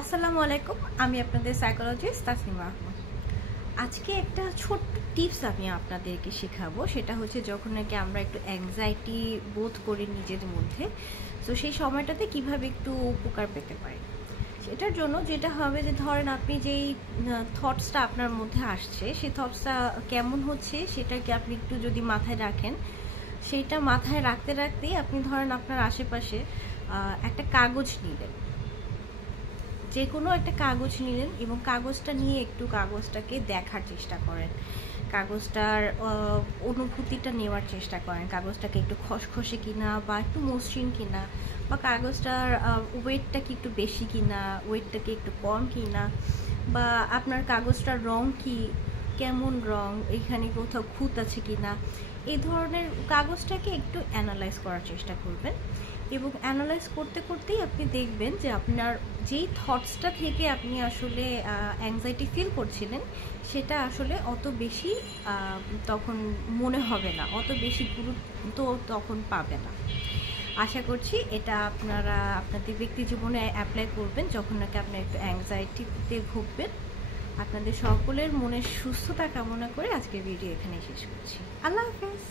আসসালামু আলাইকুম, আমি আপনাদের সাইকোলজিস্ট তাসনিমা আহমদ। আজকে একটা ছোট্ট টিপস আমি আপনাদেরকে শেখাবো। সেটা হচ্ছে যখন নাকি আমরা একটু অ্যাংজাইটি বোধ করি নিজের মধ্যে, তো সেই সময়টাতে কিভাবে একটু উপকার পেতে পারি। সেটার জন্য যেটা হবে যে ধরেন আপনি যেই থটসটা আপনার মধ্যে আসছে, সেই থটসটা কেমন হচ্ছে সেটাকে আপনি একটু যদি মাথায় রাখেন, সেইটা মাথায় রাখতে রাখতেই আপনি ধরেন আপনার আশেপাশে একটা কাগজ নিলেন, যে কোনো একটা কাগজ নিলেন এবং কাগজটা নিয়ে একটু কাগজটাকে দেখার চেষ্টা করেন, কাগজটার অনুভূতিটা নেওয়ার চেষ্টা করেন, কাগজটাকে একটু খসখসে কিনা বা একটু মসৃণ কিনা, বা কাগজটার ওয়েটটা কি একটু বেশি কিনা, ওয়েটটাকে একটু কম কিনা, বা আপনার কাগজটার রং কি, কেমন রং, এখানে কোথাও খুঁত আছে কিনা, এই ধরনের কাগজটাকে একটু অ্যানালাইজ করার চেষ্টা করবেন। এবং অ্যানালাইজ করতে করতেই আপনি দেখবেন যে আপনার যেই থটসটা থেকে আপনি আসলে অ্যাংজাইটি ফিল করছিলেন, সেটা আসলে অত বেশি তখন মনে হবে না, অত বেশি গুরুত্ব তখন পাবে না। আশা করছি এটা আপনারা আপনাদের ব্যক্তি জীবনে অ্যাপ্লাই করবেন যখন নাকি আপনার একটু অ্যাংজাইটিতে ভুগবেন। আপনাদের সকলের মনের সুস্থতা কামনা করে আজকের ভিডিও এখানেই শেষ করছি। আল্লাহ হাফেজ।